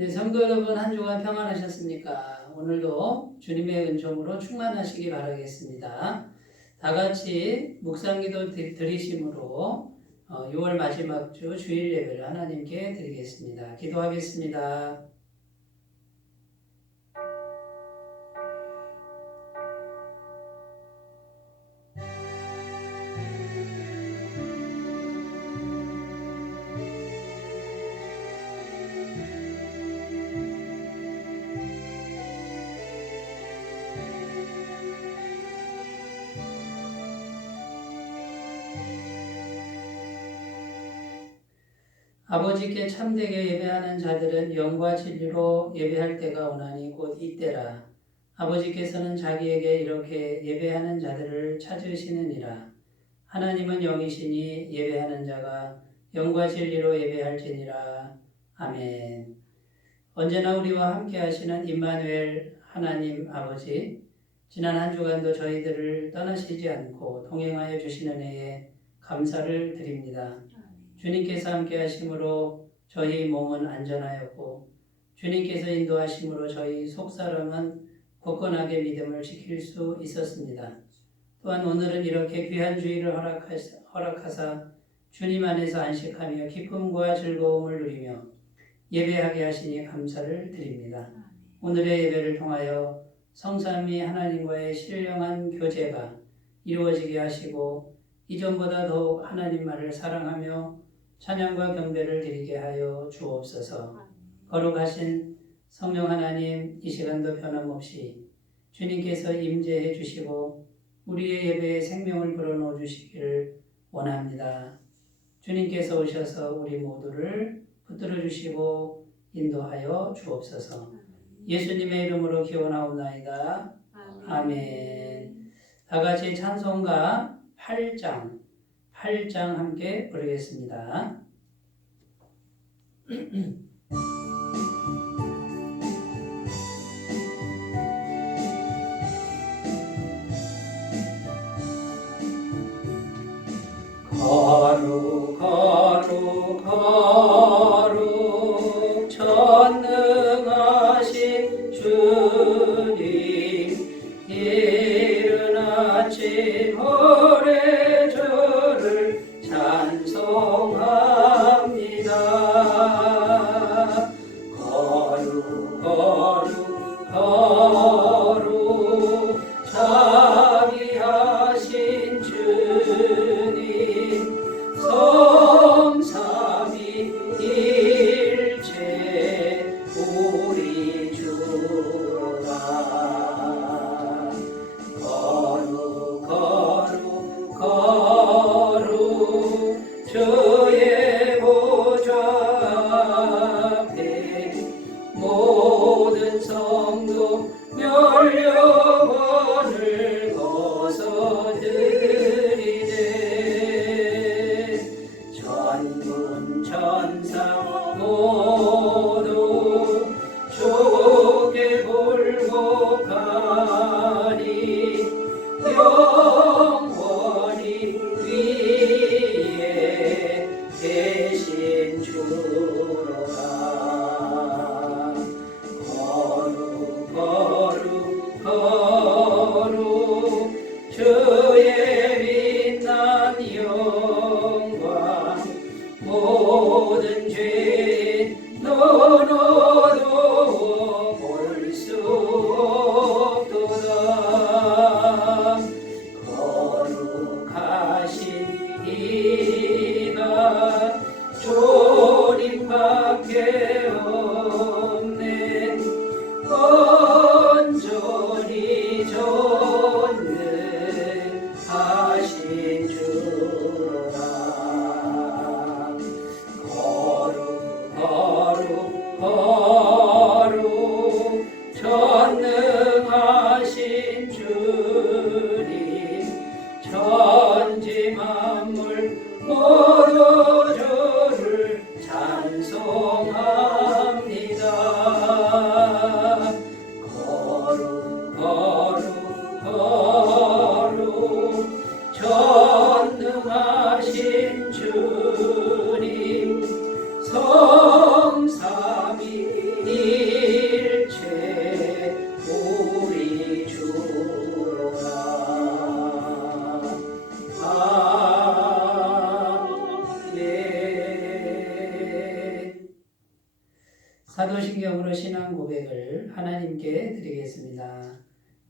네, 성도 여러분 한 주간 평안하셨습니까? 오늘도 주님의 은총으로 충만하시기 바라겠습니다. 다 같이 묵상기도 드리심으로 6월 마지막 주 주일 예배를 하나님께 드리겠습니다. 기도하겠습니다. 아버지께 참되게 예배하는 자들은 영과 진리로 예배할 때가 오나니 곧 이때라. 아버지께서는 자기에게 이렇게 예배하는 자들을 찾으시느니라. 하나님은 영이시니 예배하는 자가 영과 진리로 예배할지니라. 아멘. 언제나 우리와 함께 하시는 임마누엘 하나님 아버지, 지난 한 주간도 저희들을 떠나시지 않고 동행하여 주시는 은혜에 감사를 드립니다. 주님께서 함께 하심으로 저희 몸은 안전하였고 주님께서 인도하심으로 저희 속사람은 굳건하게 믿음을 지킬 수 있었습니다. 또한 오늘은 이렇게 귀한 주일을 허락하사 주님 안에서 안식하며 기쁨과 즐거움을 누리며 예배하게 하시니 감사를 드립니다. 오늘의 예배를 통하여 성삼위 하나님과의 신령한 교제가 이루어지게 하시고 이전보다 더욱 하나님만을 사랑하며 찬양과 경배를 드리게 하여 주옵소서. 거룩하신 성령 하나님, 이 시간도 변함없이 주님께서 임재해 주시고 우리의 예배에 생명을 불어넣어 주시기를 원합니다. 주님께서 오셔서 우리 모두를 붙들어 주시고 인도하여 주옵소서. 예수님의 이름으로 기원하옵나이다. 아멘. 다 같이 찬송가 8장 함께 부르겠습니다. 거룩 거룩 거룩 전능하신 주님, 이른 아침 호래절을 찬송합니다. 거룩 거룩 거룩 자비하신 주님, 성삼위 일체 우리 주로다. 거룩 거룩 거룩 주의 보좌 앞에 모든 성도 멸려원을 거서드리네. 전군 천사 모두 주께 굴복하니 영원히 위에 계신 주로다. 거룩 거룩 거룩 주의 빛난 영광, 모든 죄 너도 볼 수 없도다. 거룩하신 이가 주님밖에 없네. 온전히 전능하신 주로다. 거룩 거룩 거룩 전능하신 주님, 천지 만물 모두 주를 찬송합니다. 거룩 거룩 거룩 전능하신 주님, 성삼위 일체 우리 주로나. 아멘. 사도신경으로 신앙 고백을 하나님께 드리겠습니다.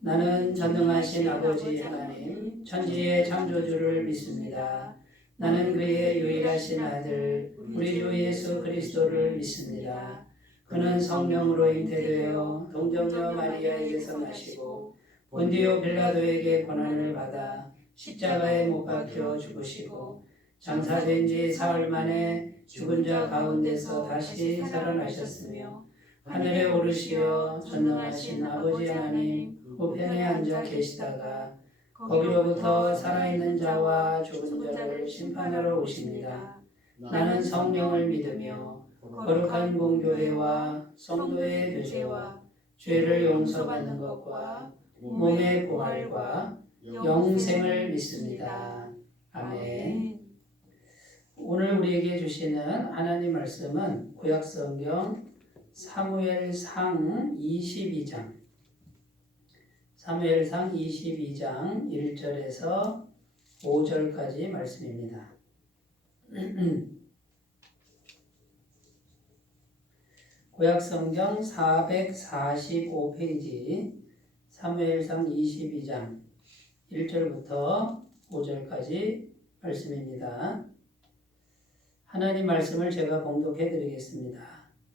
나는 전능하신 아버지 하나님, 천지의 창조주를 믿습니다. 나는 그의 유일하신 아들, 우리 주 예수 그리스도를 믿습니다. 그는 성령으로 잉태되어 동정녀 마리아에게서 나시고 본디오 빌라도에게 고난을 받아 십자가에 못 박혀 죽으시고 장사된 지 사흘 만에 죽은 자 가운데서 다시 살아나셨으며 하늘에 오르시어 전능하신 아버지 하나님 우편에 앉아 계시다가 거기로부터 살아있는 자와 죽은 자를 심판하러 오십니다. 나는 성령을 믿으며 거룩한 공교회와 성도의 교제와 죄를 용서받는 것과 몸의 부활과 영생을 믿습니다. 아멘. 오늘 우리에게 주시는 하나님 말씀은 구약성경 사무엘상 22장 1절에서 5절까지 말씀입니다. 구약성경 445페이지 사무엘상 22장 1절부터 5절까지 말씀입니다. 하나님 말씀을 제가 봉독해 드리겠습니다.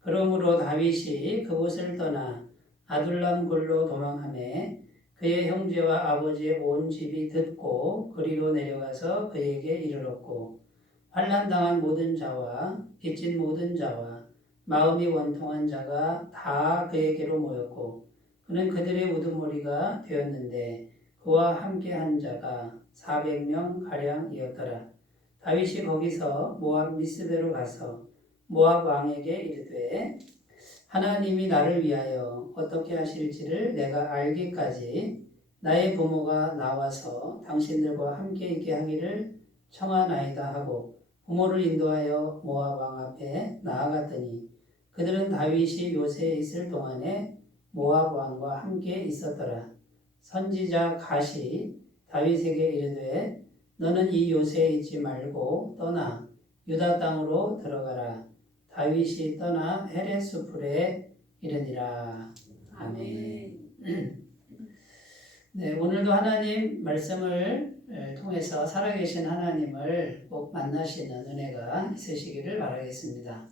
그러므로 다윗이 그곳을 떠나 아둘람 굴로 도망하매 그의 형제와 아버지의 온 집이 듣고 그리로 내려가서 그에게 이르렀고 환난당한 모든 자와 빚진 모든 자와 마음이 원통한 자가 다 그에게로 모였고 그는 그들의 우두머리가 되었는데 그와 함께 한 자가 400명 가량이었더라. 다윗이 거기서 모압 미스베로 가서 모압 왕에게 이르되 하나님이 나를 위하여 어떻게 하실지를 내가 알기까지 나의 부모가 나와서 당신들과 함께 있게 하기를 청하나이다 하고 부모를 인도하여 모압 왕 앞에 나아갔더니 그들은 다윗이 요새에 있을 동안에 모압 왕과 함께 있었더라. 선지자 갓이 다윗에게 이르되 너는 이 요새에 있지 말고 떠나 유다 땅으로 들어가라. 다윗이 떠나 헤레스 풀에 이르니라. 아멘. 네, 오늘도 하나님 말씀을 통해서 살아계신 하나님을 꼭 만나시는 은혜가 있으시기를 바라겠습니다.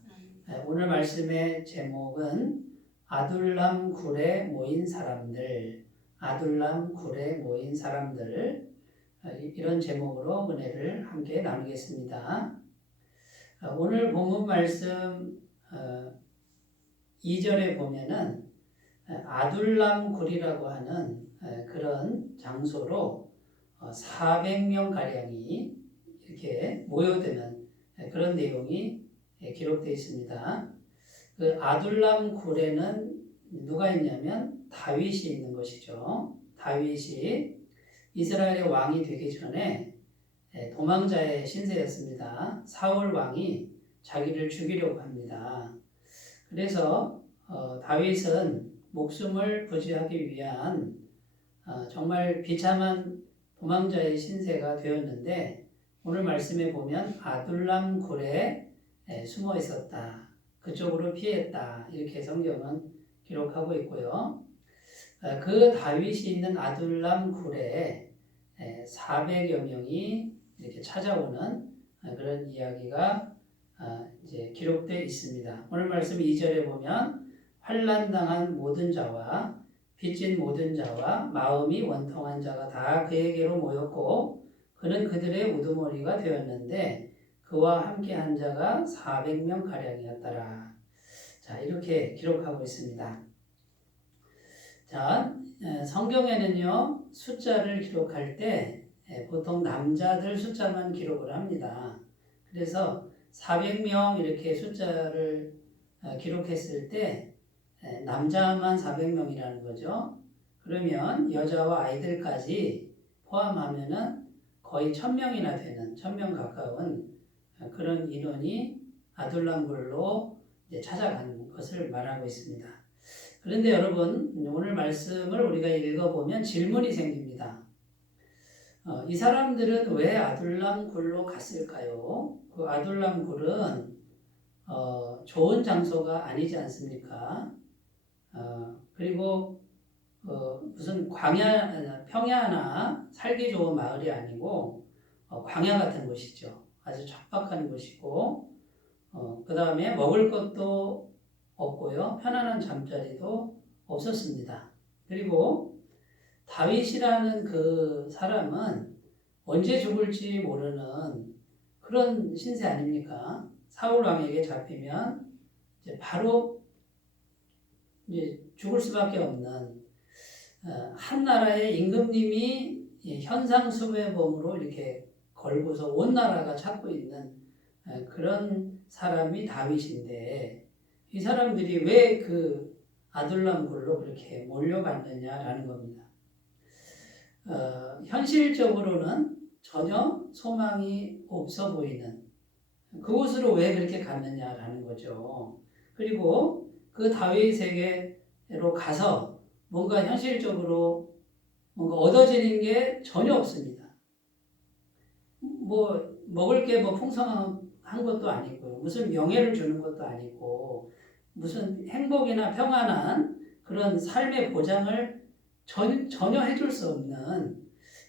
오늘 말씀의 제목은 아둘람 굴에 모인 사람들, 아둘람 굴에 모인 사람들, 이런 제목으로 은혜를 함께 나누겠습니다. 오늘 본문 말씀 2절에 보면은 아둘람 굴이라고 하는 그런 장소로 400명 가량이 이렇게 모여드는 그런 내용이 기록되어 있습니다. 그 아둘람 굴에는 누가 있냐면 다윗이 있는 것이죠. 다윗이 이스라엘의 왕이 되기 전에 도망자의 신세였습니다. 사울 왕이 자기를 죽이려고 합니다. 그래서 다윗은 목숨을 부지하기 위한 정말 비참한 도망자의 신세가 되었는데 오늘 말씀에 보면 아둘람 굴에 숨어 있었다. 그쪽으로 피했다. 이렇게 성경은 기록하고 있고요. 그 다윗이 있는 아둘람 굴에 400여 명이 이렇게 찾아오는 그런 이야기가 이제 기록되어 있습니다. 오늘 말씀 2절에 보면 환난당한 모든 자와 빚진 모든 자와 마음이 원통한 자가 다 그에게로 모였고 그는 그들의 우두머리가 되었는데 그와 함께 한 자가 400명 가량이었더라. 자, 이렇게 기록하고 있습니다. 자, 성경에는요 숫자를 기록할 때 보통 남자들 숫자만 기록을 합니다. 그래서 400명 이렇게 숫자를 기록했을 때 남자만 400명이라는 거죠. 그러면 여자와 아이들까지 포함하면은 거의 1000명이나 되는 1000명 가까운 그런 인원이 아둘람굴로 찾아가는 것을 말하고 있습니다. 그런데 여러분, 오늘 말씀을 우리가 읽어보면 질문이 생깁니다. 이 사람들은 왜 아둘람 굴로 갔을까요? 그 아둘람 굴은 좋은 장소가 아니지 않습니까? 그리고 무슨 평야나 살기 좋은 마을이 아니고 광야 같은 곳이죠. 아주 척박한 곳이고 그 다음에 먹을 것도 없고요. 편안한 잠자리도 없었습니다. 그리고 다윗이라는 그 사람은 언제 죽을지 모르는 그런 신세 아닙니까? 사울 왕에게 잡히면 이제 바로 이제 죽을 수밖에 없는 한 나라의 임금님이 현상수배범으로 이렇게 걸고서 온 나라가 찾고 있는 그런 사람이 다윗인데 이 사람들이 왜 그 아둘람 굴로 그렇게 몰려갔느냐라는 겁니다. 현실적으로는 전혀 소망이 없어 보이는 그곳으로 왜 그렇게 갔느냐라는 거죠. 그리고 그 다윗에게로 가서 뭔가 현실적으로 뭔가 얻어지는 게 전혀 없습니다. 뭐 먹을 게 뭐 풍성한 것도 아니고요. 무슨 명예를 주는 것도 아니고 무슨 행복이나 평안한 그런 삶의 보장을 전혀 해줄 수 없는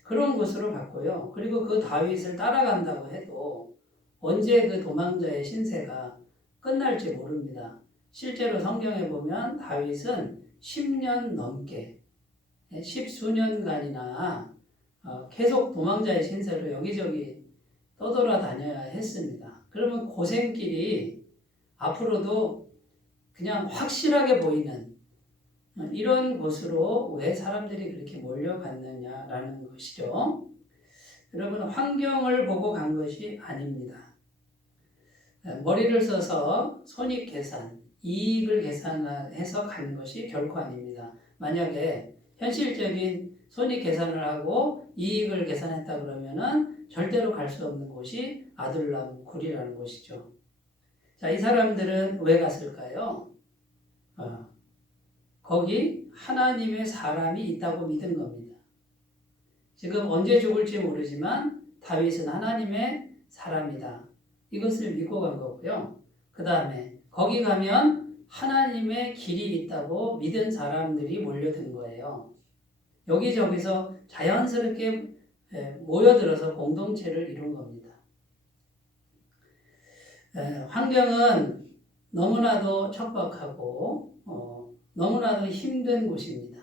그런 곳으로 갔고요. 그리고 그 다윗을 따라간다고 해도 언제 그 도망자의 신세가 끝날지 모릅니다. 실제로 성경에 보면 다윗은 10년 넘게 10수년간이나 계속 도망자의 신세로 여기저기 떠돌아다녀야 했습니다. 그러면 고생길이 앞으로도 그냥 확실하게 보이는 이런 곳으로 왜 사람들이 그렇게 몰려갔느냐라는 것이죠. 여러분, 환경을 보고 간 것이 아닙니다. 머리를 써서 손익계산, 이익을 계산해서 간 것이 결코 아닙니다. 만약에 현실적인 손익계산을 하고 이익을 계산했다 그러면은 절대로 갈 수 없는 곳이 아둘람 굴이라는 곳이죠. 자, 이 사람들은 왜 갔을까요? 거기 하나님의 사람이 있다고 믿은 겁니다. 지금 언제 죽을지 모르지만 다윗은 하나님의 사람이다. 이것을 믿고 간 거고요. 그 다음에 거기 가면 하나님의 길이 있다고 믿은 사람들이 몰려든 거예요. 여기저기서 자연스럽게 모여들어서 공동체를 이룬 겁니다. 환경은 너무나도 척박하고 너무나도 힘든 곳입니다.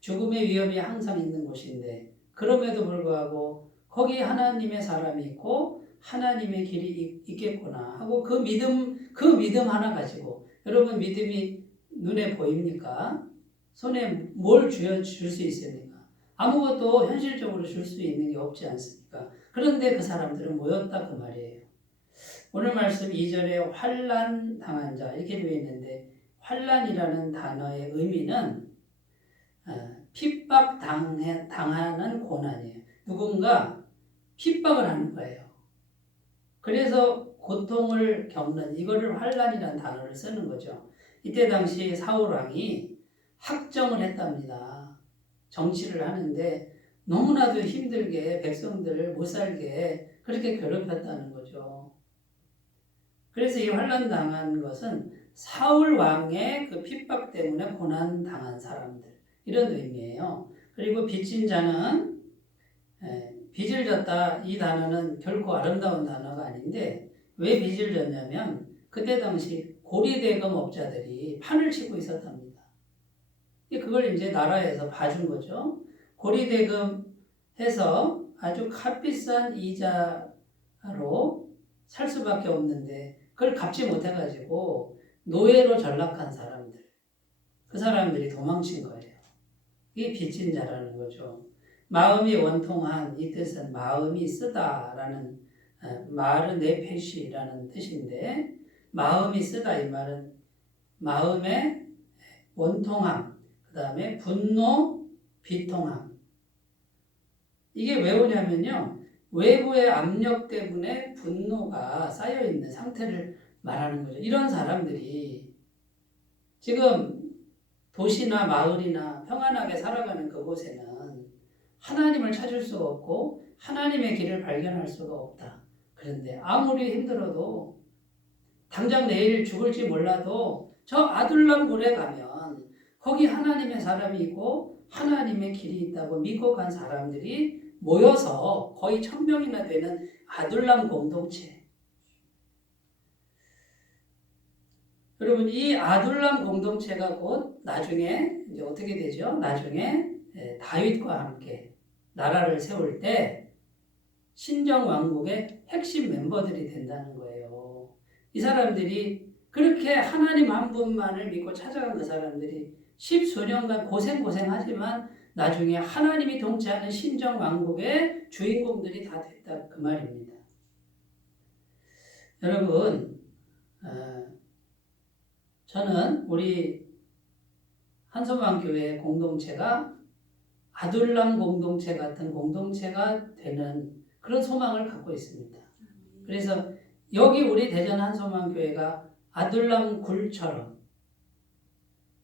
죽음의 위험이 항상 있는 곳인데 그럼에도 불구하고 거기 하나님의 사람이 있고 하나님의 길이 있겠구나 하고 그 믿음 하나 가지고 여러분 믿음이 눈에 보입니까? 손에 뭘 줄 수 있습니까? 아무것도 현실적으로 줄 수 있는 게 없지 않습니까? 그런데 그 사람들은 모였다 그 말이에요. 오늘 말씀 2절에 환난 당한 자 이렇게 되어 있는데 환난이라는 단어의 의미는 핍박 당하는 고난이에요. 누군가 핍박을 하는 거예요. 그래서 고통을 겪는 이거를 환난이라는 단어를 쓰는 거죠. 이때 당시 사울 왕이 학정을 했답니다. 정치를 하는데 너무나도 힘들게 백성들을 못 살게 그렇게 괴롭혔다는 거죠. 그래서 이 환난 당한 것은 사울 왕의 그 핍박 때문에 고난 당한 사람들 이런 의미예요. 그리고 빚진 자는 빚을 졌다 이 단어는 결코 아름다운 단어가 아닌데 왜 빚을 졌냐면 그때 당시 고리대금 업자들이 판을 치고 있었답니다. 그걸 이제 나라에서 봐준 거죠. 고리대금 해서 아주 값비싼 이자로 살 수밖에 없는데 그걸 갚지 못해가지고 노예로 전락한 사람들 그 사람들이 도망친 거예요. 이게 빚진 자라는 거죠. 마음이 원통한 이 뜻은 마음이 쓰다라는 말은 네페시라는 뜻인데 마음이 쓰다 이 말은 마음의 원통함 그 다음에 분노, 비통함 이게 왜 오냐면요 외부의 압력 때문에 분노가 쌓여있는 상태를 말하는 거죠. 이런 사람들이 지금 도시나 마을이나 평안하게 살아가는 그곳에는 하나님을 찾을 수가 없고 하나님의 길을 발견할 수가 없다. 그런데 아무리 힘들어도 당장 내일 죽을지 몰라도 저 아둘람 굴에 가면 거기 하나님의 사람이 있고 하나님의 길이 있다고 믿고 간 사람들이 모여서 거의 1000명이나 되는 아둘람 공동체. 여러분, 이 아둘람 공동체가 곧 나중에 이제 어떻게 되죠? 나중에 다윗과 함께 나라를 세울 때 신정 왕국의 핵심 멤버들이 된다는 거예요. 이 사람들이 그렇게 하나님 한 분만을 믿고 찾아간 그 사람들이 10수년간 고생하지만 나중에 하나님이 통치하는 신정 왕국의 주인공들이 다 됐다 그 말입니다. 여러분, 저는 우리 한소망교회 공동체가 아둘람 공동체 같은 공동체가 되는 그런 소망을 갖고 있습니다. 그래서 여기 우리 대전 한소망교회가 아둘람 굴처럼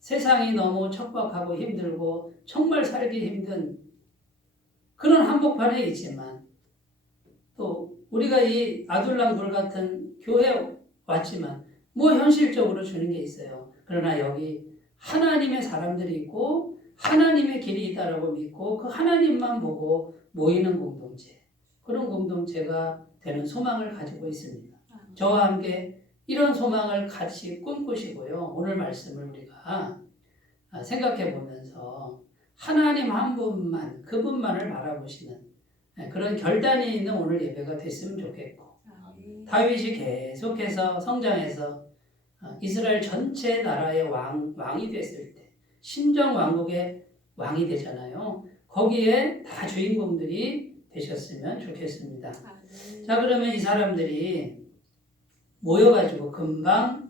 세상이 너무 척박하고 힘들고 정말 살기 힘든 그런 한복판에 있지만 또 우리가 이 아둘람 굴 같은 교회에 왔지만 뭐 현실적으로 주는 게 있어요. 그러나 여기 하나님의 사람들이 있고 하나님의 길이 있다라고 믿고 그 하나님만 보고 모이는 공동체, 그런 공동체가 되는 소망을 가지고 있습니다. 저와 함께 이런 소망을 같이 꿈꾸시고요. 오늘 말씀을 우리가 생각해 보면서 하나님 한 분만, 그분만을 바라보시는 그런 결단이 있는 오늘 예배가 됐으면 좋겠고, 다윗이 계속해서 성장해서 이스라엘 전체 나라의 왕이 됐을 때 신정 왕국의 왕이 되잖아요. 거기에 다 주인공들이 되셨으면 좋겠습니다. 자, 그러면 이 사람들이 모여가지고 금방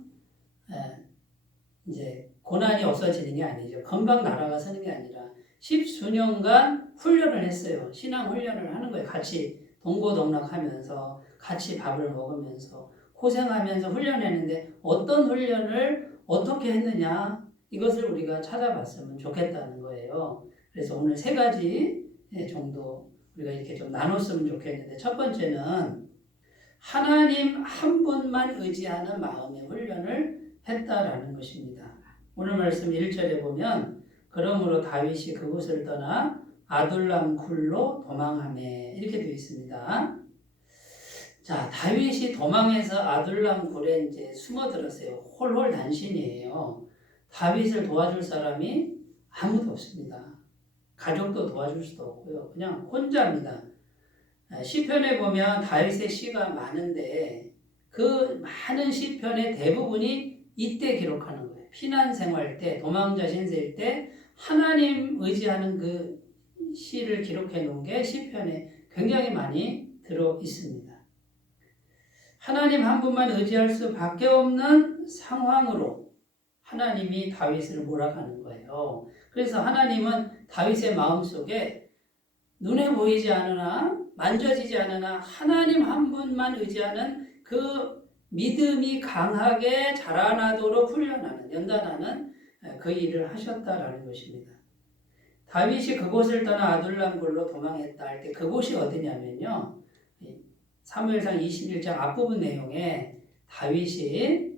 이제 고난이 없어지는 게 아니죠. 금방 나라가 서는 게 아니라 10수년간 훈련을 했어요. 신앙 훈련을 하는 거예요. 같이 동고동락하면서 같이 밥을 먹으면서 고생하면서 훈련했는데 어떤 훈련을 어떻게 했느냐, 이것을 우리가 찾아봤으면 좋겠다는 거예요. 그래서 오늘 3가지 정도 우리가 이렇게 좀 나눴으면 좋겠는데, 첫 번째는 하나님 한 분만 의지하는 마음의 훈련을 했다라는 것입니다. 오늘 말씀 1절에 보면 그러므로 다윗이 그곳을 떠나 아둘람 굴로 도망하매 이렇게 되어 있습니다. 자, 다윗이 도망해서 아둘람 굴에 이제 숨어들었어요. 홀홀 단신이에요. 다윗을 도와줄 사람이 아무도 없습니다. 가족도 도와줄 수도 없고요. 그냥 혼자입니다. 시편에 보면 다윗의 시가 많은데 그 많은 시편의 대부분이 이때 기록하는 거예요. 피난 생활 때, 도망자 신세일 때 하나님 의지하는 그 시를 기록해 놓은 게 시편에 굉장히 많이 들어 있습니다. 하나님 한 분만 의지할 수밖에 없는 상황으로 하나님이 다윗을 몰아가는 거예요. 그래서 하나님은 다윗의 마음속에 눈에 보이지 않으나 만져지지 않으나 하나님 한 분만 의지하는 그 믿음이 강하게 자라나도록 훈련하는, 연단하는 그 일을 하셨다라는 것입니다. 다윗이 그곳을 떠나 아둘람 굴로 도망했다 할 때 그곳이 어디냐면요, 사무엘상 21장 앞부분 내용에 다윗이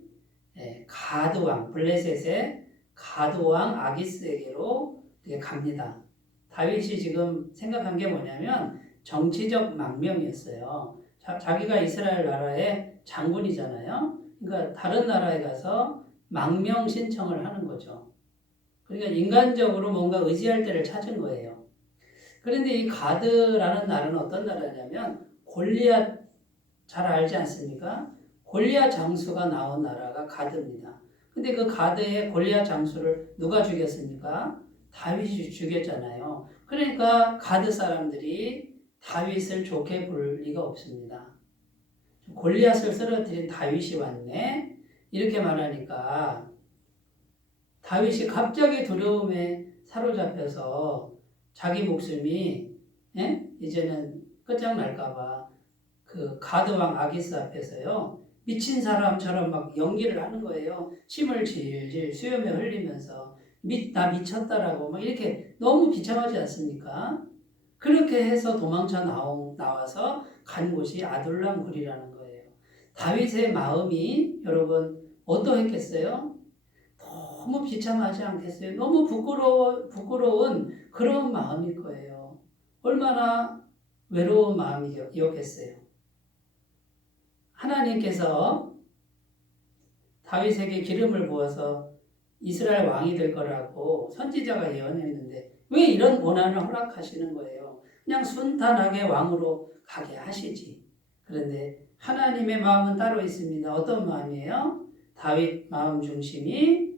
가드왕, 블레셋의 가드왕 아기스에게로 갑니다. 다윗이 지금 생각한 게 뭐냐면 정치적 망명이었어요. 자기가 이스라엘 나라의 장군이잖아요. 그러니까 다른 나라에 가서 망명 신청을 하는 거죠. 그러니까 인간적으로 뭔가 의지할 때를 찾은 거예요. 그런데 이 가드라는 나라는 어떤 나라냐면 골리앗 잘 알지 않습니까? 골리앗 장수가 나온 나라가 가드입니다. 근데 그 가드의 골리앗 장수를 누가 죽였습니까? 다윗이 죽였잖아요. 그러니까 가드 사람들이 다윗을 좋게 볼 리가 없습니다. 골리앗을 쓰러뜨린 다윗이 왔네? 이렇게 말하니까 다윗이 갑자기 두려움에 사로잡혀서 자기 목숨이 이제는 끝장날까봐 그 가드왕 아기스 앞에서요 미친 사람처럼 막 연기를 하는 거예요. 침을 질질 수염에 흘리면서 나 미쳤다라고 막 이렇게 너무 비참하지 않습니까? 그렇게 해서 도망쳐 나와서 간 곳이 아둘람 굴이라는 거예요. 다윗의 마음이 여러분 어떠했겠어요? 너무 비참하지 않겠어요? 너무 부끄러운 그런 마음일 거예요. 얼마나 외로운 마음이었겠어요. 하나님께서 다윗에게 기름을 부어서 이스라엘 왕이 될 거라고 선지자가 예언했는데 왜 이런 고난을 허락하시는 거예요? 그냥 순탄하게 왕으로 가게 하시지. 그런데 하나님의 마음은 따로 있습니다. 어떤 마음이에요? 다윗 마음 중심이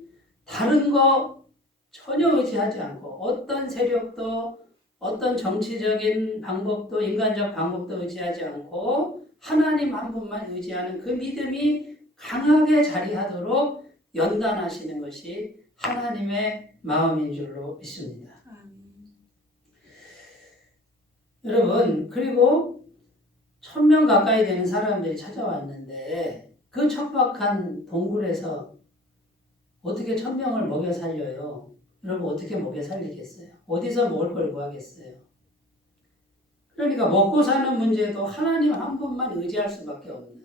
다른 거 전혀 의지하지 않고 어떤 세력도 어떤 정치적인 방법도 인간적 방법도 의지하지 않고 하나님 한 분만 의지하는 그 믿음이 강하게 자리하도록 연단하시는 것이 하나님의 마음인 줄로 믿습니다. 여러분, 그리고 1000명 가까이 되는 사람들이 찾아왔는데 그 척박한 동굴에서 어떻게 1000명을 먹여 살려요? 여러분 어떻게 먹여 살리겠어요? 어디서 먹을 걸 구하겠어요? 그러니까 먹고 사는 문제도 하나님 한 분만 의지할 수밖에 없는.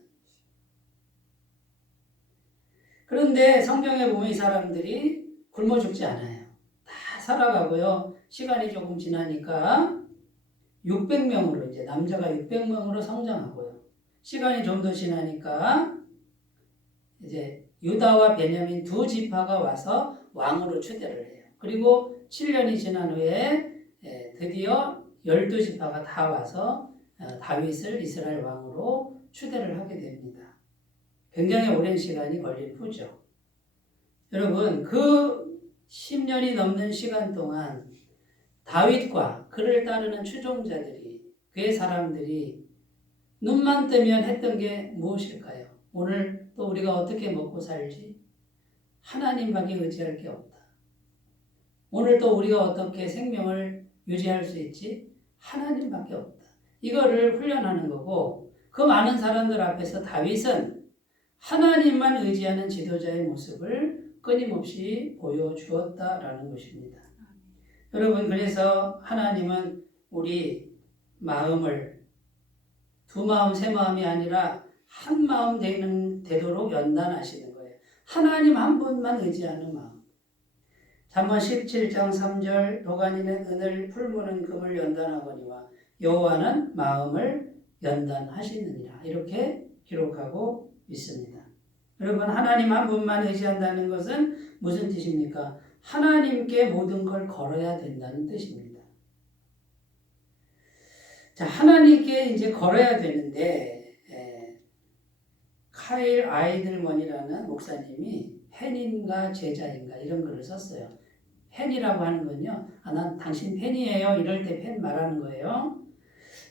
그런데 성경에 보면 이 사람들이 굶어 죽지 않아요. 다 살아가고요. 시간이 조금 지나니까 600명으로 이제 남자가 600명으로 성장하고요. 시간이 좀 더 지나니까 이제 유다와 베냐민 두 지파가 와서 왕으로 추대를 해요. 그리고 7년이 지난 후에 드디어 12지파가 다 와서 다윗을 이스라엘 왕으로 추대를 하게 됩니다. 굉장히 오랜 시간이 걸릴 뿐이죠. 여러분 그 10년이 넘는 시간 동안 다윗과 그를 따르는 추종자들이 그의 사람들이 눈만 뜨면 했던 게 무엇일까요? 오늘 또 우리가 어떻게 먹고 살지? 하나님밖에 의지할 게 없다. 오늘 또 우리가 어떻게 생명을 유지할 수 있지? 하나님밖에 없다. 이거를 훈련하는 거고 그 많은 사람들 앞에서 다윗은 하나님만 의지하는 지도자의 모습을 끊임없이 보여주었다라는 것입니다. 여러분 그래서 하나님은 우리 마음을 두 마음 세 마음이 아니라 한 마음 되도록 연단하시는 거예요. 하나님 한 분만 의지하는 마음. 잠언 17장 3절 도가니는 은을 풀무는 금을 연단하거니와 여호와는 마음을 연단하시느니라. 이렇게 기록하고 있습니다. 여러분 하나님 한 분만 의지한다는 것은 무슨 뜻입니까? 하나님께 모든 걸 걸어야 된다는 뜻입니다. 자, 하나님께 이제 걸어야 되는데 카일 아이들먼이라는 목사님이 팬인가 제자인가 이런 글을 썼어요. 팬이라고 하는 건요. 난 당신 팬이에요. 이럴 때 팬 말하는 거예요.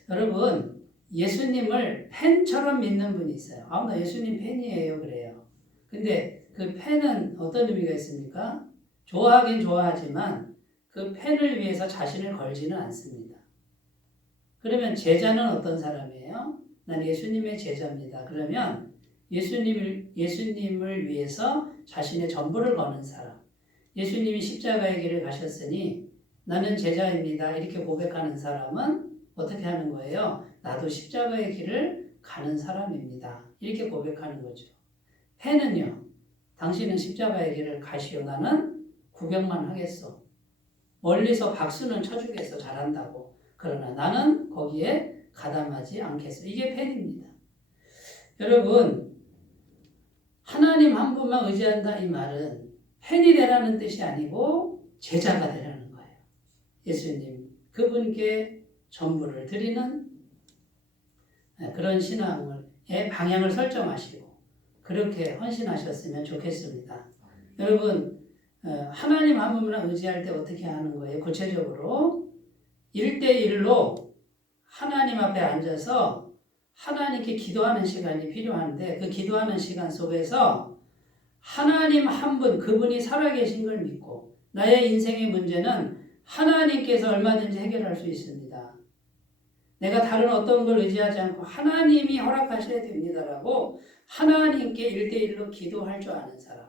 여러분 예수님을 팬처럼 믿는 분이 있어요. 나 예수님 팬이에요. 그래요. 근데 그 팬은 어떤 의미가 있습니까? 좋아하긴 좋아하지만 그 팬을 위해서 자신을 걸지는 않습니다. 그러면 제자는 어떤 사람이에요? 난 예수님의 제자입니다. 그러면 예수님을 위해서 자신의 전부를 거는 사람. 예수님이 십자가의 길을 가셨으니 나는 제자입니다. 이렇게 고백하는 사람은 어떻게 하는 거예요? 나도 십자가의 길을 가는 사람입니다. 이렇게 고백하는 거죠. 팬은요. 당신은 십자가의 길을 가시오. 나는 구경만 하겠어. 멀리서 박수는 쳐주겠어. 잘한다고. 그러나 나는 거기에 가담하지 않겠어. 이게 팬입니다. 여러분 하나님 한 분만 의지한다 이 말은 팬이 되라는 뜻이 아니고 제자가 되라는 거예요. 예수님 그분께 전부를 드리는 그런 신앙의 방향을 설정하시고 그렇게 헌신하셨으면 좋겠습니다. 여러분 하나님 한 분만 의지할 때 어떻게 하는 거예요? 구체적으로 1대1로 하나님 앞에 앉아서 하나님께 기도하는 시간이 필요한데 그 기도하는 시간 속에서 하나님 한 분 그분이 살아계신 걸 믿고 나의 인생의 문제는 하나님께서 얼마든지 해결할 수 있습니다. 내가 다른 어떤 걸 의지하지 않고 하나님이 허락하셔야 됩니다라고 하나님께 1대1로 기도할 줄 아는 사람,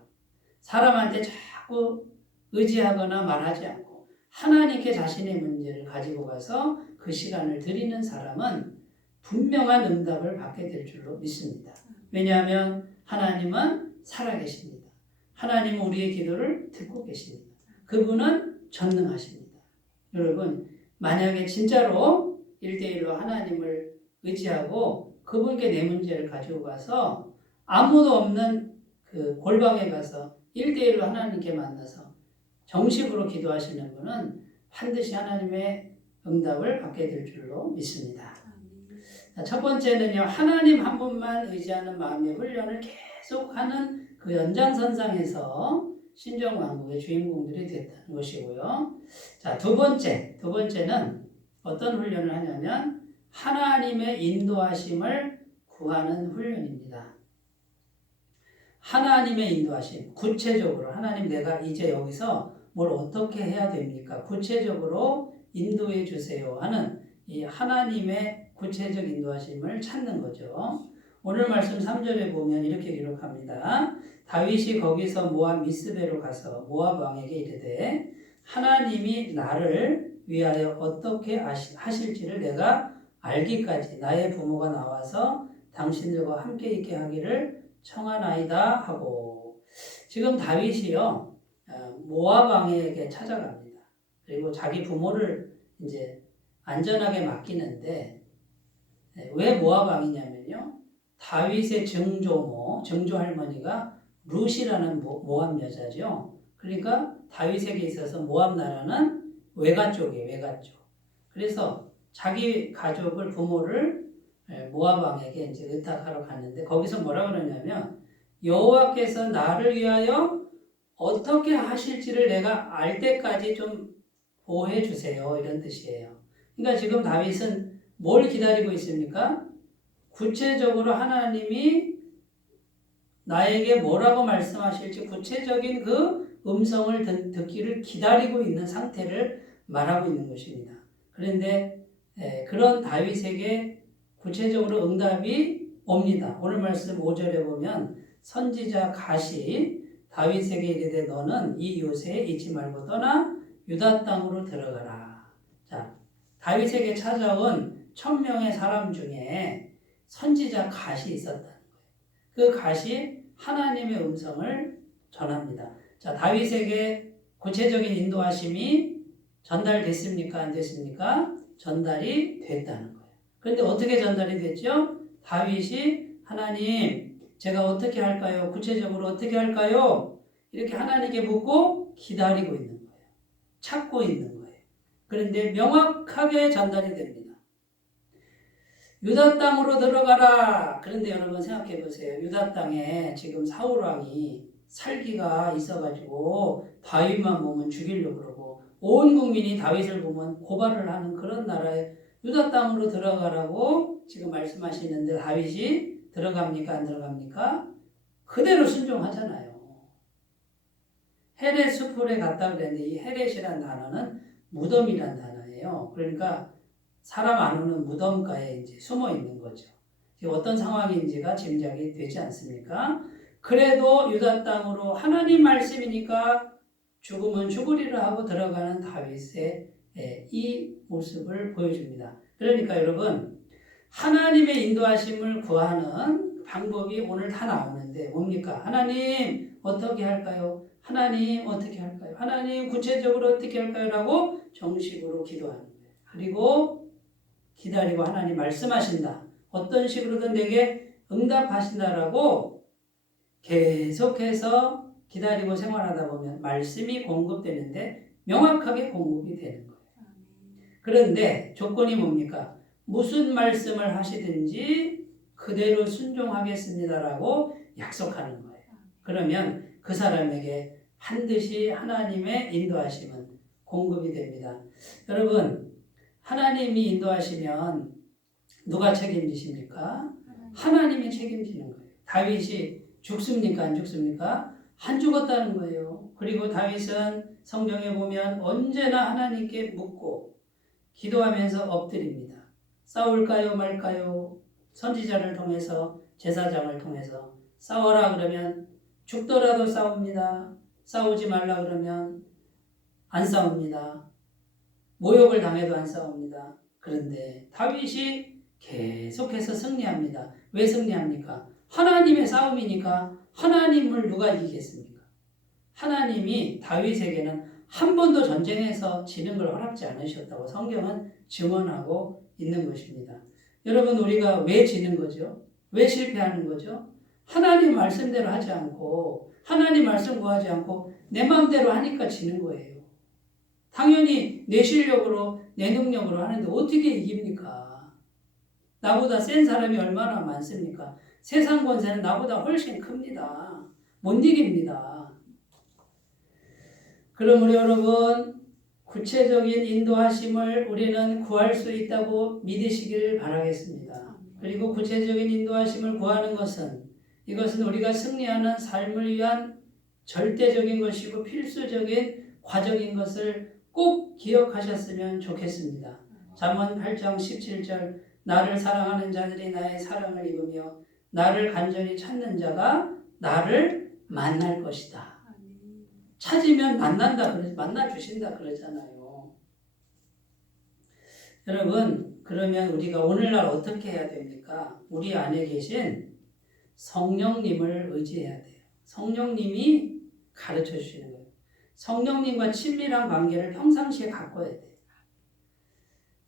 사람한테 자꾸 의지하거나 말하지 않고 하나님께 자신의 문제를 가지고 가서 그 시간을 드리는 사람은 분명한 응답을 받게 될 줄로 믿습니다. 왜냐하면 하나님은 살아계십니다. 하나님은 우리의 기도를 듣고 계십니다. 그분은 전능하십니다. 여러분, 만약에 진짜로 1대1로 하나님을 의지하고 그분께 내 문제를 가지고 가서 아무도 없는 그 골방에 가서 1대1로 하나님께 만나서 정식으로 기도하시는 분은 반드시 하나님의 응답을 받게 될 줄로 믿습니다. 첫 번째는요, 하나님 한 분만 의지하는 마음의 훈련을 계속하는 그 연장선상에서 신정왕국의 주인공들이 됐다는 것이고요. 자, 두 번째는 어떤 훈련을 하냐면 하나님의 인도하심을 구하는 훈련입니다. 하나님의 인도하심, 구체적으로 하나님 내가 이제 여기서 뭘 어떻게 해야 됩니까? 구체적으로 인도해 주세요 하는 이 하나님의 구체적 인도하심을 찾는 거죠. 오늘 말씀 3절에 보면 이렇게 기록합니다. 다윗이 거기서 모압 미스베로 가서 모압 왕에게 이르되 하나님이 나를 위하여 어떻게 하실지를 내가 알기까지 나의 부모가 나와서 당신들과 함께 있게 하기를 청하나이다 하고, 지금 다윗이요 모압 왕에게 찾아갑니다. 그리고 자기 부모를 이제 안전하게 맡기는데, 왜 모압 왕이냐면요, 다윗의 증조 할머니가 룻이라는 모압 여자죠. 그러니까 다윗에게 있어서 모압 나라는 외가 쪽이에요. 외가 쪽. 그래서 자기 가족을, 부모를 모압 왕에게 이제 의탁하러 갔는데, 거기서 뭐라 그러냐면 여호와께서 나를 위하여 어떻게 하실지를 내가 알 때까지 좀 보호해 주세요, 이런 뜻이에요. 그러니까 지금 다윗은 뭘 기다리고 있습니까? 구체적으로 하나님이 나에게 뭐라고 말씀하실지 구체적인 그 음성을 듣기를 기다리고 있는 상태를 말하고 있는 것입니다. 그런데 그런 다윗에게 구체적으로 응답이 옵니다. 오늘 말씀 5절에 보면 선지자 갓이 다윗에게 이르되 너는 이 요새에 있지 말고 떠나 유다 땅으로 들어가라. 자, 다윗에게 찾아온 1000명의 사람 중에 선지자 갓이 있었다는 거예요. 그 갓이 하나님의 음성을 전합니다. 자, 다윗에게 구체적인 인도하심이 전달됐습니까? 안 됐습니까? 전달이 됐다는 거예요. 그런데 어떻게 전달이 됐죠? 다윗이 하나님, 제가 어떻게 할까요? 구체적으로 어떻게 할까요? 이렇게 하나님께 묻고 기다리고 있는 거예요. 찾고 있는 거예요. 그런데 명확하게 전달이 됩니다. 유다 땅으로 들어가라. 그런데 여러분 생각해 보세요. 유다 땅에 지금 사울 왕이 살기가 있어가지고 다윗만 보면 죽이려고 그러고 온 국민이 다윗을 보면 고발을 하는 그런 나라에 유다 땅으로 들어가라고 지금 말씀하시는데 다윗이 들어갑니까? 안 들어갑니까? 그대로 순종하잖아요. 헤렛 수풀에 갔다 그랬는데 이 헤렛이란 단어는 무덤이란 단어예요. 그러니까 사람 안 오는 무덤가에 이제 숨어 있는 거죠. 어떤 상황인지가 짐작이 되지 않습니까? 그래도 유다 땅으로 하나님 말씀이니까 죽으면 죽으리라 하고 들어가는 다윗의 이 모습을 보여줍니다. 그러니까 여러분, 하나님의 인도하심을 구하는 방법이 오늘 다 나오는데 뭡니까? 하나님 어떻게 할까요? 하나님 어떻게 할까요? 하나님 구체적으로 어떻게 할까요? 라고 정식으로 기도하는 거예요. 그리고 기다리고 하나님 말씀하신다. 어떤 식으로든 내게 응답하신다라고 계속해서 기다리고 생활하다 보면 말씀이 공급되는데 명확하게 공급이 되는 거예요. 그런데 조건이 뭡니까? 무슨 말씀을 하시든지 그대로 순종하겠습니다라고 약속하는 거예요. 그러면 그 사람에게 반드시 하나님의 인도하심은 공급이 됩니다. 여러분, 하나님이 인도하시면 누가 책임지십니까? 하나님이 책임지는 거예요. 다윗이 죽습니까? 안 죽습니까? 안 죽었다는 거예요. 그리고 다윗은 성경에 보면 언제나 하나님께 묻고 기도하면서 엎드립니다. 싸울까요 말까요? 선지자를 통해서 제사장을 통해서 싸워라 그러면 죽더라도 싸웁니다. 싸우지 말라 그러면 안 싸웁니다. 모욕을 당해도 안 싸웁니다. 그런데 다윗이 계속해서 승리합니다. 왜 승리합니까? 하나님의 싸움이니까. 하나님을 누가 이기겠습니까? 하나님이 다윗에게는 한 번도 전쟁에서 지는 걸 허락지 않으셨다고 성경은 증언하고 있는 것입니다. 여러분, 우리가 왜 지는 거죠? 왜 실패하는 거죠? 하나님 말씀대로 하지 않고, 하나님 말씀 구하지 않고 내 마음대로 하니까 지는 거예요. 당연히 내 실력으로, 내 능력으로 하는데 어떻게 이깁니까? 나보다 센 사람이 얼마나 많습니까? 세상 권세는 나보다 훨씬 큽니다. 못 이깁니다. 그러므로 여러분, 구체적인 인도하심을 우리는 구할 수 있다고 믿으시길 바라겠습니다. 그리고 구체적인 인도하심을 구하는 이것은 우리가 승리하는 삶을 위한 절대적인 것이고 필수적인 과정인 것을 꼭 기억하셨으면 좋겠습니다. 잠언 8장 17절 나를 사랑하는 자들이 나의 사랑을 입으며 나를 간절히 찾는 자가 나를 만날 것이다. 찾으면 만나 주신다 그러잖아요. 여러분, 그러면 우리가 오늘날 어떻게 해야 됩니까? 우리 안에 계신 성령님을 의지해야 돼요. 성령님이 가르쳐 주시는 거예요. 성령님과 친밀한 관계를 평상시에 가꿔야 돼요.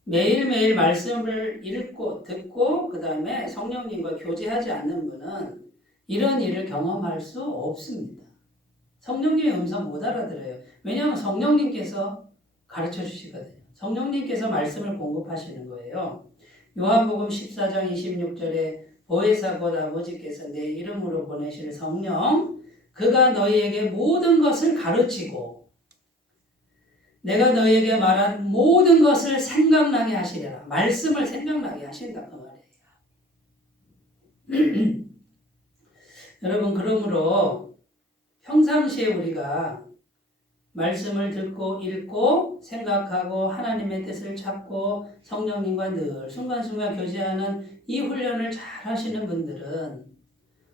매일매일 말씀을 읽고 듣고 그 다음에 성령님과 교제하지 않는 분은 이런 일을 경험할 수 없습니다. 성령님의 음성 못 알아들어요. 왜냐하면 성령님께서 가르쳐 주시거든요. 성령님께서 말씀을 공급하시는 거예요. 요한복음 14장 26절에 보혜사 곧 아버지께서 내 이름으로 보내실 성령 그가 너희에게 모든 것을 가르치고 내가 너희에게 말한 모든 것을 생각나게 하시리라. 말씀을 생각나게 하신다 그 말이에요. 여러분, 그러므로 평상시에 우리가 말씀을 듣고 읽고 생각하고 하나님의 뜻을 찾고 성령님과 늘 순간순간 교제하는 이 훈련을 잘 하시는 분들은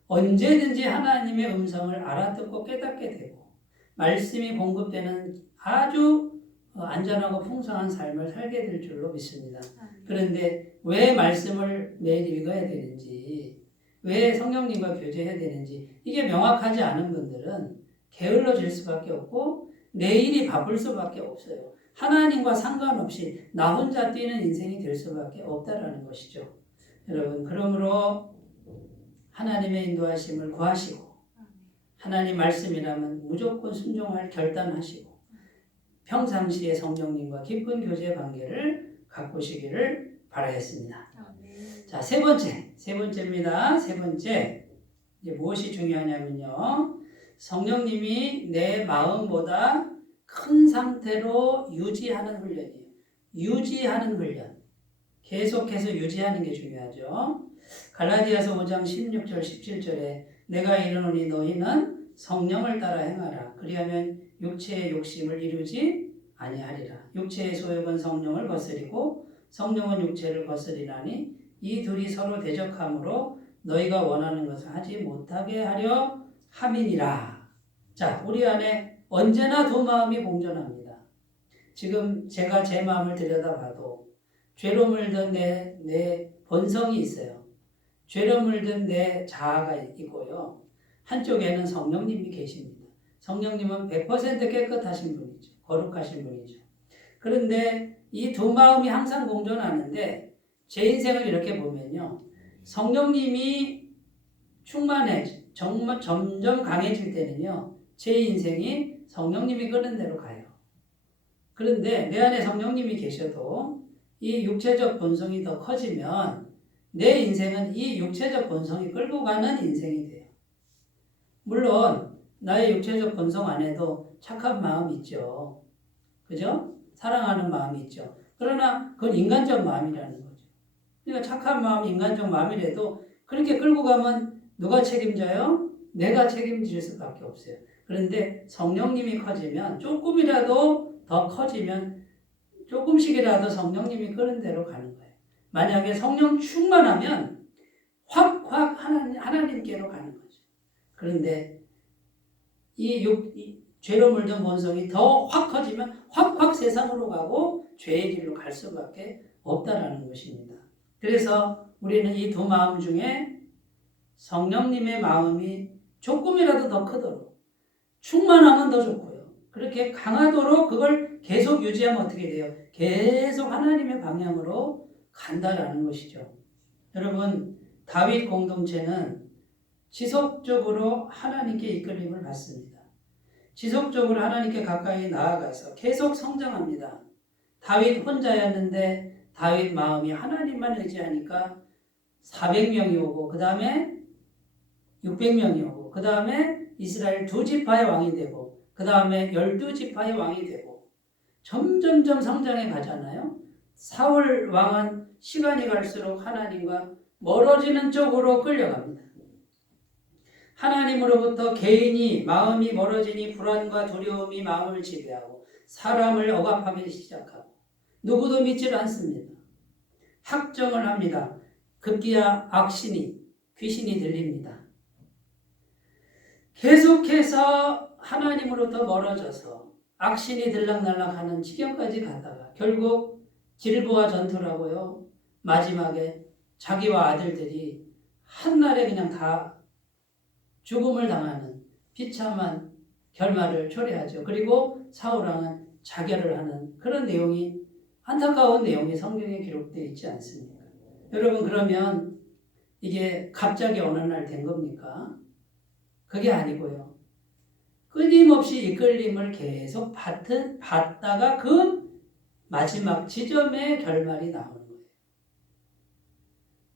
언제든지 하나님의 음성을 알아듣고 깨닫게 되고 말씀이 공급되는 아주 안전하고 풍성한 삶을 살게 될 줄로 믿습니다. 그런데 왜 말씀을 매일 읽어야 되는지, 왜 성령님과 교제해야 되는지 이게 명확하지 않은 분들은 게을러질 수밖에 없고 내일이 바쁠 수밖에 없어요. 하나님과 상관없이 나 혼자 뛰는 인생이 될 수밖에 없다라는 것이죠. 여러분, 그러므로 하나님의 인도하심을 구하시고 하나님 말씀이라면 무조건 순종할 결단하시고 평상시에 성령님과 깊은 교제 관계를 가꾸시기를 바라겠습니다. 자, 세 번째입니다. 세 번째, 이제 무엇이 중요하냐면요. 성령님이 내 마음보다 큰 상태로 유지하는 훈련이에요. 유지하는 훈련. 계속해서 유지하는 게 중요하죠. 갈라디아서 5장 16절 17절에 내가 이르노니 너희는 성령을 따라 행하라. 그리하면 육체의 욕심을 이루지 아니하리라. 육체의 소욕은 성령을 거스리고 성령은 육체를 거스리나니 이 둘이 서로 대적함으로 너희가 원하는 것을 하지 못하게 하려 함이니라. 자, 우리 안에 언제나 두 마음이 공존합니다. 지금 제가 제 마음을 들여다봐도 죄로 물든 내 본성이 있어요. 죄로 물든 내 자아가 있고요. 한쪽에는 성령님이 계십니다. 성령님은 100% 깨끗하신 분이죠. 거룩하신 분이죠. 그런데 이 두 마음이 항상 공존하는데 제 인생을 이렇게 보면요. 성령님이 점점 강해질 때는요. 제 인생이 성령님이 끄는 대로 가요. 그런데 내 안에 성령님이 계셔도 이 육체적 본성이 더 커지면 내 인생은 이 육체적 본성이 끌고 가는 인생이 돼요. 물론 나의 육체적 본성 안에도 착한 마음이 있죠. 그죠? 사랑하는 마음이 있죠. 그러나 그건 인간적 마음이라는 거죠. 그러니까 착한 마음, 인간적 마음이라도 그렇게 끌고 가면 누가 책임져요? 내가 책임질 수밖에 없어요. 그런데 성령님이 커지면 조금이라도 더 커지면 조금씩이라도 성령님이 끄는 대로 가는 거예요. 만약에 성령 충만하면 확 하나님께로 가는 거죠. 그런데 이 죄로 물든 본성이 더 확 커지면 확 세상으로 가고 죄의 길로 갈 수밖에 없다라는 것입니다. 그래서 우리는 이 두 마음 중에 성령님의 마음이 조금이라도 더 크도록 충만하면 더 좋고요. 그렇게 강하도록 그걸 계속 유지하면 어떻게 돼요? 계속 하나님의 방향으로 간다라는 것이죠. 여러분, 다윗 공동체는 지속적으로 하나님께 이끌림을 받습니다. 지속적으로 하나님께 가까이 나아가서 계속 성장합니다. 다윗 혼자였는데 다윗 마음이 하나님만 의지하니까 400명이 오고 그 다음에 600명이 오고 그 다음에 이스라엘 2지파의 왕이 되고 그 다음에 12지파의 왕이 되고 점점점 성장해 가잖아요. 사울 왕은 시간이 갈수록 하나님과 멀어지는 쪽으로 끌려갑니다. 하나님으로부터 개인이 마음이 멀어지니 불안과 두려움이 마음을 지배하고 사람을 억압하기 시작하고 누구도 믿질 않습니다. 학정을 합니다. 급기야 악신이 귀신이 들립니다. 계속해서 하나님으로부터 멀어져서 악신이 들락날락하는 지경까지 가다가 결국 질보와 전투라고요. 마지막에 자기와 아들들이 한날에 그냥 다 죽음을 당하는 비참한 결말을 초래하죠. 그리고 사울왕은 자결을 하는 그런 내용이 안타까운 내용이 성경에 기록되어 있지 않습니까? 여러분, 그러면 이게 갑자기 어느 날 된 겁니까? 그게 아니고요. 끊임없이 이끌림을 계속 받다가 그 마지막 지점의 결말이 나오는 거예요.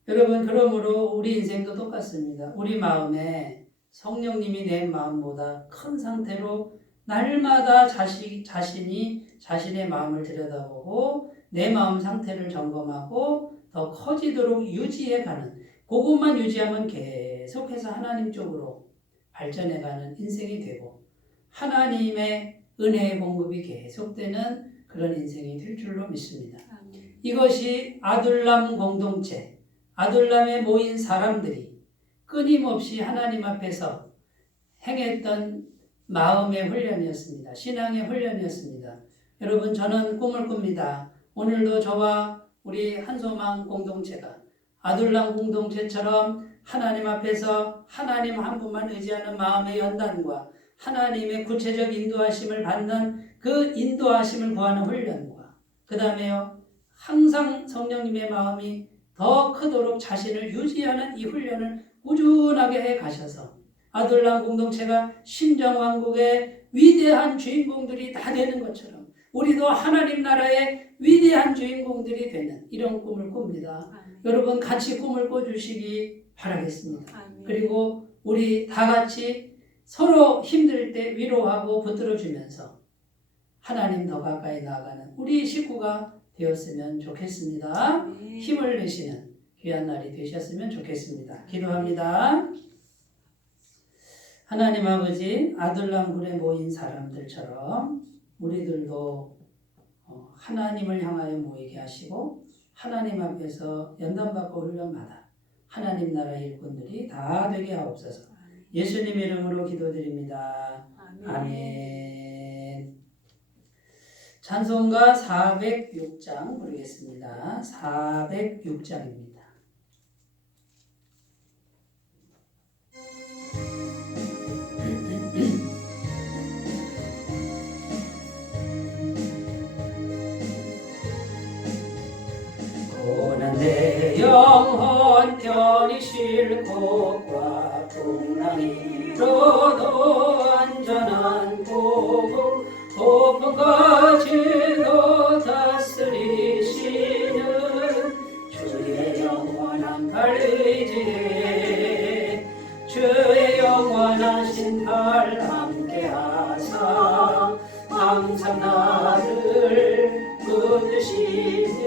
여러분, 그러므로 우리 인생도 똑같습니다. 우리 마음에 성령님이 내 마음보다 큰 상태로 날마다 자신이 자신의 마음을 들여다보고 내 마음 상태를 점검하고 더 커지도록 유지해가는, 그것만 유지하면 계속해서 하나님 쪽으로 발전해가는 인생이 되고 하나님의 은혜의 공급이 계속되는 그런 인생이 될 줄로 믿습니다. 이것이 아둘람 공동체, 아둘람에 모인 사람들이 끊임없이 하나님 앞에서 행했던 마음의 훈련이었습니다. 신앙의 훈련이었습니다. 여러분, 저는 꿈을 꿉니다. 오늘도 저와 우리 한소망 공동체가 아둘람 공동체처럼 하나님 앞에서 하나님 한 분만 의지하는 마음의 연단과 하나님의 구체적 인도하심을 받는 그 인도하심을 구하는 훈련과 그 다음에요, 항상 성령님의 마음이 더 크도록 자신을 유지하는 이 훈련을 꾸준하게 해 가셔서 아둘람 공동체가 신정왕국의 위대한 주인공들이 다 되는 것처럼 우리도 하나님 나라의 위대한 주인공들이 되는 이런 꿈을 꿉니다. 여러분, 같이 꿈을 꿔주시기 바라겠습니다. 그리고 우리 다 같이 서로 힘들 때 위로하고 붙들어주면서 하나님 더 가까이 나아가는 우리 식구가 되었으면 좋겠습니다. 힘을 내시는 귀한 날이 되셨으면 좋겠습니다. 기도합니다. 하나님 아버지, 아둘람 굴에 모인 사람들처럼 우리들도 하나님을 향하여 모이게 하시고 하나님 앞에서 연단받고 훈련받아 하나님 나라 일꾼들이 다 되게 하옵소서. 예수님 이름으로 기도드립니다. 아멘. 찬송가 406장 부르겠습니다. 406장입니다. 고난 내 영혼 편히 쉴 곳과 풍랑이로도 안전한 복음 높은 가지도 다스리시는 주의 영원한 팔 의지에 주의 영원하신 팔 함께하사 항상 나를 붙드시되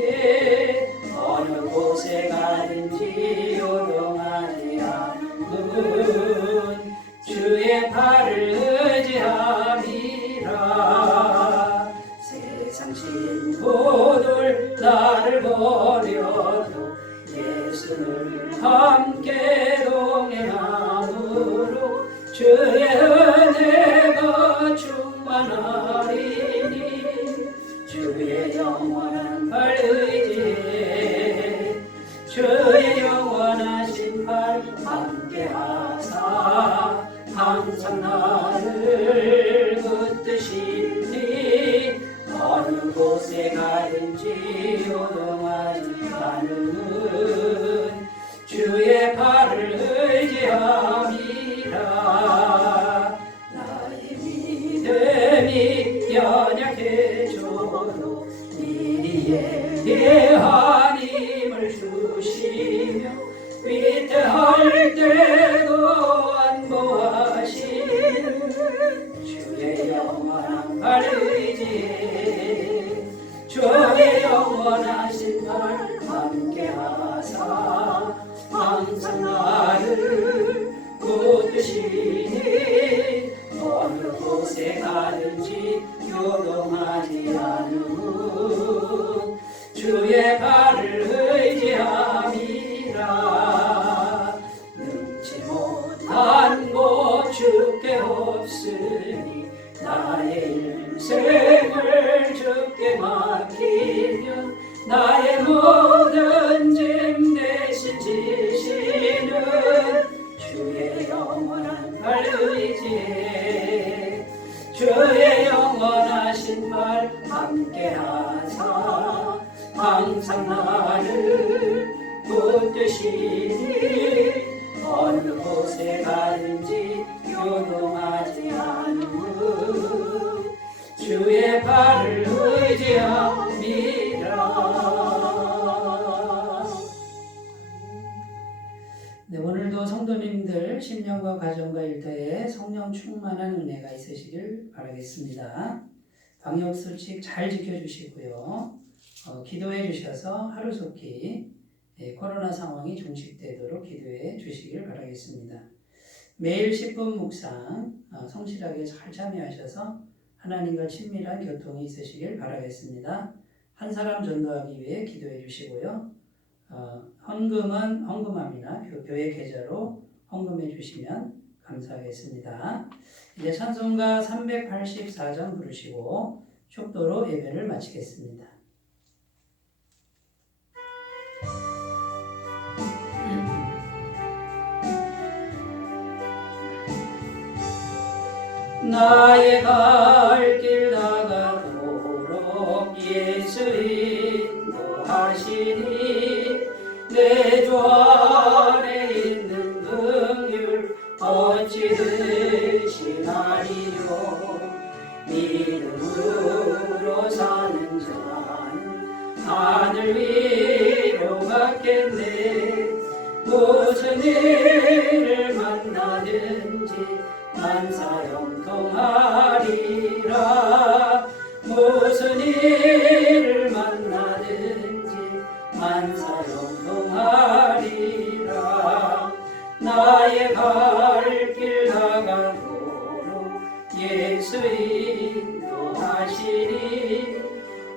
어느 곳에 가든지 요동하지 않는 주의 팔을 의지함이라. 세상 친구들 나를 버려도 예수를 함께 어느 곳에 가든지 요동하지 않음은 주의 발을 의지함이라. 나의 믿음이 연약해져도 미리에 대한 힘을 주시며 위태할 때도 안보하시는 주의 영원한 발 의지해 주의 영원하신 발 함께하사 항상 나를 붙드시니 어느 곳에 가든지 요동하지 않음은 주의 발을 의지함이라. 능치 못한 곳 주께 없으니 나의 일생을 주께 맡기면 나의 모든 짐 대신 지시는 주의 영원한 발 의지해 주의 영원하신 발 함께하사 항상 나를 붙드시니 어느 곳에 가든지 요동하지 않음은 주의 발을 의지함이라. 네, 오늘도 성도님들 심령과 가정과 일터에 성령 충만한 은혜가 있으시길 바라겠습니다. 방역수칙 잘 지켜주시고요. 기도해 주셔서 하루속히 코로나 상황이 종식되도록 기도해 주시길 바라겠습니다. 매일 10분 묵상 성실하게 잘 참여하셔서 하나님과 친밀한 교통이 있으시길 바라겠습니다. 한 사람 전도하기 위해 기도해 주시고요. 헌금은 헌금함이나 교회 계좌로 헌금해 주시면 감사하겠습니다. 이제 찬송가 384장 부르시고 축도로 예배를 마치겠습니다. 나의 갈 길 다가도록 예수 인도하시니 내 주 안에 있는 긍휼 어찌 드시나리요. 믿음으로 사는 자는 하늘 위로 갔겠네. 무슨 일을 만나든지 만사형통하리라. 무슨 일을 만나든지 만사형통하리라. 나의 갈 길 다가도록 예수 인도하시니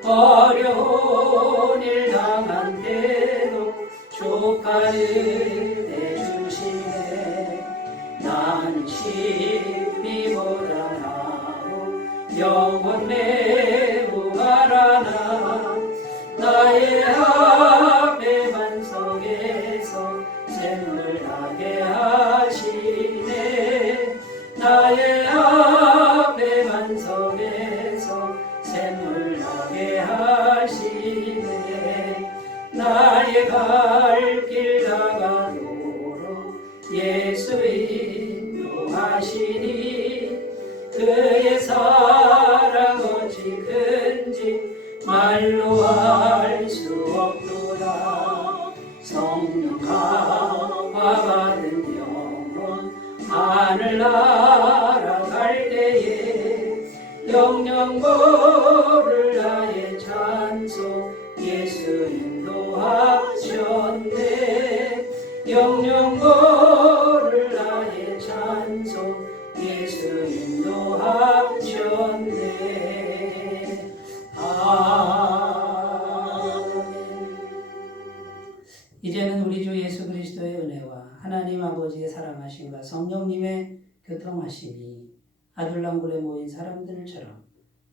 어려운 일 당한 때도 조카를 내주시네. 나는 심히보다 나고 영원 매우 가라나. 나의 앞에 반석에서 샘물 나게 하시네. 나의 앞에 반석에서 샘물 나게 하시네. 나의 갈 길 다가도록 예수 인도하시니 그의 사랑 어찌 큰지 말로 알 수 없도다. 성령 감화받은 영혼 하늘나라 갈 때에 영영 모를 나의 찬송 예수 인도하셨네. 영영 모를 나의 찬송 예수 인도하셨네. 아멘. 이제는 우리 주 예수 그리스도의 은혜와 하나님 아버지의 사랑하심과 성령님의 교통하심이 아둘람굴에 모인 사람들처럼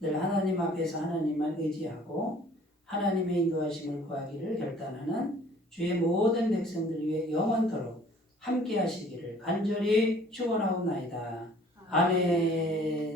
늘 하나님 앞에서 하나님만 의지하고 하나님의 인도하심을 구하기를 결단하는 주의 모든 백성들 위해 영원토록 함께 하시기를 간절히 축원하옵나이다. 아멘.